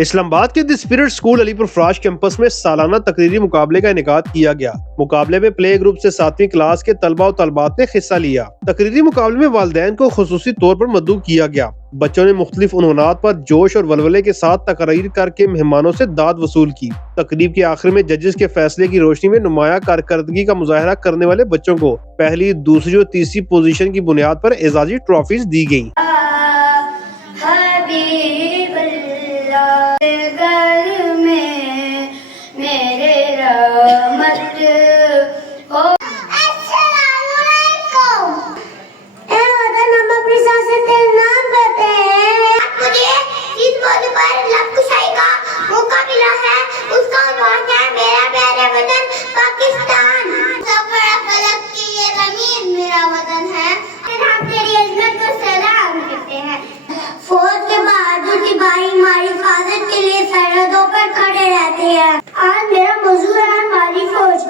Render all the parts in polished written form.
इस्लामाबाद के the Spirit School Alipur Farash campus में सालाना तकरीरी मुकाबले का इनेकाद किया गया। मुकाबले में प्ले ग्रुप से 7वीं क्लास के तलबा और तलबात ने हिस्सा लिया। तकरीरी मुकाबले में वालिदैन को खुसूसी तौर पर मदऊ किया गया। बच्चों ने मुख्तलिफ उन्वानात पर जोश और वलवले के साथ तकरीर करके मेहमानों से दाद वसूल की। तकरीब के आखिर में जजेस के फैसले की रोशनी में नुमाया कारकर्दगी का मुजाहरा करने वाले बच्चों को पहली, दूसरी और तीसरी पोजीशन की बुनियाद पर एजाजी ट्रॉफीज दी गयी। हमारी हिफाजत के लिए सरहदों पर खड़े रहते हैं। आज मेरा मौजू है हमारी फौज।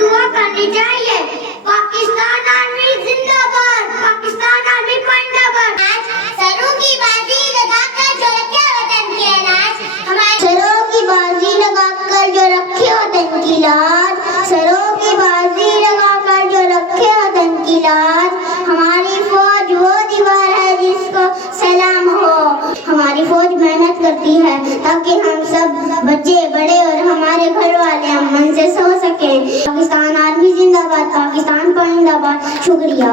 दुआ करनी चाहिए। पाकिस्तान आर्मी जिंदाबाद, पाकिस्तान आर्मी जिंदाबाद। सरों की बाजी लगाकर जो रखे वतन की अनाज, हमारे सरों की बाजी लगाकर जो रखे वतन की लाज, सरों की बाजी लगाकर जो रखे वतन की लाज। हमारी फौज वो दीवार है जिसको सलाम हो। हमारी फौज मेहनत करती है ताकि हम सब बच्चे बड़े और हमारे घर वाले अमन से सो सके। पाकिस्तान आर्मी जिंदाबाद, पाकिस्तान जिंदाबाद। शुक्रिया।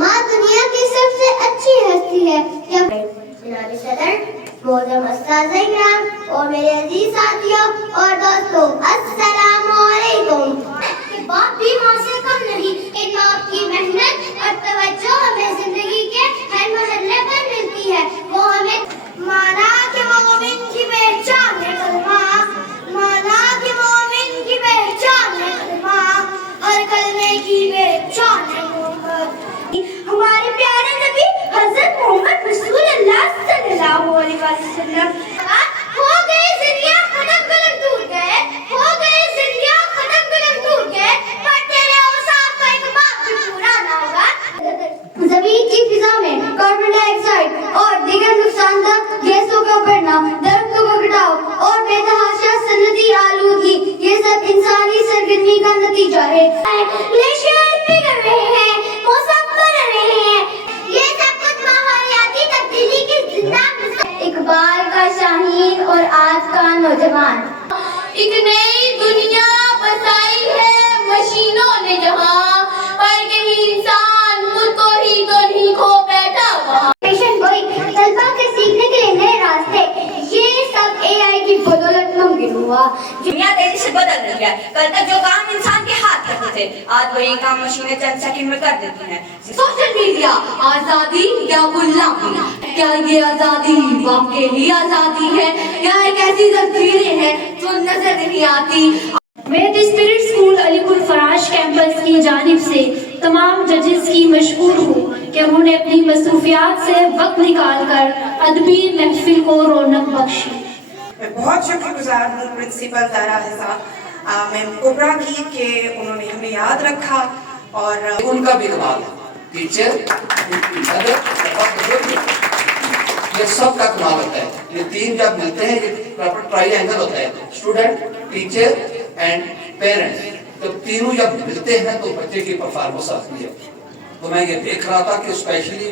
माँ दुनिया की सबसे अच्छी हस्ती है। जनाब सदर, मोहतरम उस्ताद इकराम और मेरे अजीज साथियों और दोस्तों, अस्सलाम वालेकुम। बाप भी माँ से कम नहीं। इन बाप की मेहनत और तवज्जो हमें जिंदगी के हर मरहले पर मिलती है। वो हमें माना कि मोमिन की पहचान है कलमा, माना कि मोमिन की पहचान है कलमा और कलमे की पहचान है मोहब्बत। हमारे प्यारे नबी हजरत मोहम्मद रसूलुल्लाह सल्लल्लाहु अलैहि वसल्लम हो गए जिंदगियां खत्म गलत टूट गए, हो गए जिंदगियां खत्म गलत टूट गए, पर तेरे औसाफ का एक बाप भी पूरा ना होगा। जमीन की फिजा में कार्बन डाइऑक्साइड और दीगर नुकसानदायक गैसों का बढ़ना, दरख्तों का कटाव और बेतहाशा सनती आलूदगी, ये सब इंसानी सरगर्मी का नतीजा है। ग्लेशियर पिघल रहे हैं, मौसम बदल रहे हैं, ये सब कुछ माहौलियाती तब्दीली की जिंदा इकबाल का शाहीन और आज का नौजवान। एक नई दुनिया बसाई है मशीनों ने जहां, पर कहीं इंसान खुद को ही तो नहीं खो बैठा वहां। पेशेंट बॉय, तलबा के सीखने के लिए नए रास्ते, ये सब एआई की बदौलत मुमकिन हुआ। दुनिया तेजी से बदल रही है। कल तक जो काम इंसान के हाथ करते थे, आज वही काम मशीनें चंद सेकंड में कर देती हैं। सोशल मीडिया आजादी या गुलामी? क्या ये आजादी वाकई आजादी है या एक ऐसी तस्वीरें हैं जो नजर नहीं आती? मैं the Spirit School Alipur Farash campus की जानिब से तमाम जजेस की मशकूर हूँ कि उन्होंने अपनी मसरूफियात से वक्त निकाल कर अदबी महफिल को रौनक बख्शी। मैं बहुत शुक्रगुजार हूँ प्रिंसिपल दारा मैम कुबरा की कि उन्होंने हमें याद रखा और उनका भी कमाल है। टीचर, ये सब का कमाल होता है। ये तीन जब मिलते हैं ये प्रॉपर ट्रायंगल होता है। स्टूडेंट, टीचर एंड पेरेंट्स, तो तीनों जब मिलते हैं तो बच्चे की परफॉर्मेंस आती है। तो मैं ये देख रहा था कि स्पेशली